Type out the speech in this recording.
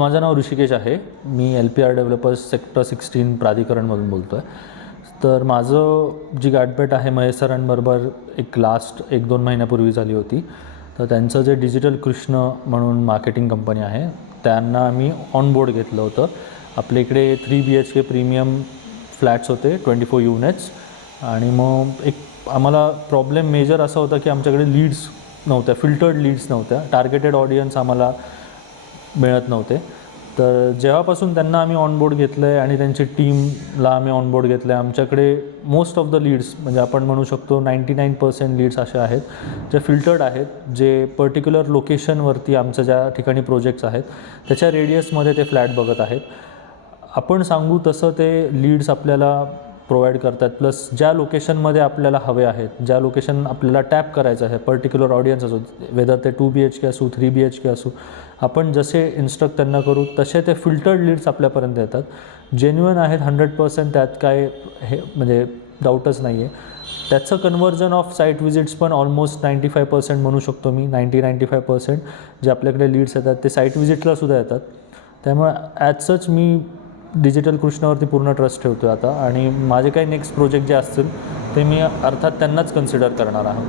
माझं नाव ऋषिकेश आहे. मी LPR developers sector 16 प्राधिकरणमधून बोलतो आहे. तर माझं जी गाठभेट आहे महेश सरांबरोबर एक लास्ट 1-2 महिन्यापूर्वी झाली होती. तर त्यांचं जे डिजिटल कृष्ण म्हणून मार्केटिंग कंपनी आहे, त्यांना आम्ही ऑन बोर्ड घेतलं होतं. आपल्या इकडे 3 BHK प्रीमियम फ्लॅट्स होते, 24 युनिट्स. आणि मग एक आम्हाला प्रॉब्लेम मेजर असा होता की आमच्याकडे लीड्स नव्हत्या, फिल्टर्ड लीड्स नव्हत्या, टार्गेटेड ऑडियन्स आम्हाला मिळत नव्हते. तर जेव्हापासून त्यांना आम्ही ऑनबोर्ड घेतलं आहे आणि त्यांची टीमला आम्ही ऑनबोर्ड घेतलं आहे, आमच्याकडे मोस्ट ऑफ द लीड्स म्हणजे आपण म्हणू शकतो 99% लीड्स असे आहेत जे फिल्टर्ड आहेत, जे पर्टिक्युलर लोकेशनवरती आमचं ज्या ठिकाणी प्रोजेक्ट्स आहेत त्याच्या रेडियसमध्ये ते फ्लॅट बघत आहेत. आपण सांगू तसं ते लीड्स आपल्याला प्रोव्हाइड करतात. प्लस ज्या लोकेशनमध्ये आपल्याला हवे आहेत, ज्या लोकेशन आपल्याला टॅप करायचं आहे, पर्टिक्युलर ऑडियन्स असो, वेदर ते 2 BHK असो, 3 BHK असो, आपण जसे इन्स्ट्रक्ट त्यांना करू तसे ते फिल्टर्ड लीड्स आपल्यापर्यंत येतात. जेन्युइन आहेत 100%, त्यात काय हे म्हणजे डाऊटच नाही आहे. त्याचं कन्व्हर्जन ऑफ साईट व्हिजिट्स पण ऑलमोस्ट 95% म्हणू शकतो मी, 90-95% जे आपल्याकडे लीड्स येतात ते साईट व्हिजिटलासुद्धा येतात. त्यामुळे ॲज सच मी डिजिटल कृष्णावरती पूर्ण ट्रस्ट ठेवतो आहे आता. आणि माझे काही नेक्स्ट प्रोजेक्ट जे असतील ते मी अर्थात त्यांनाच कन्सिडर करणार आहे.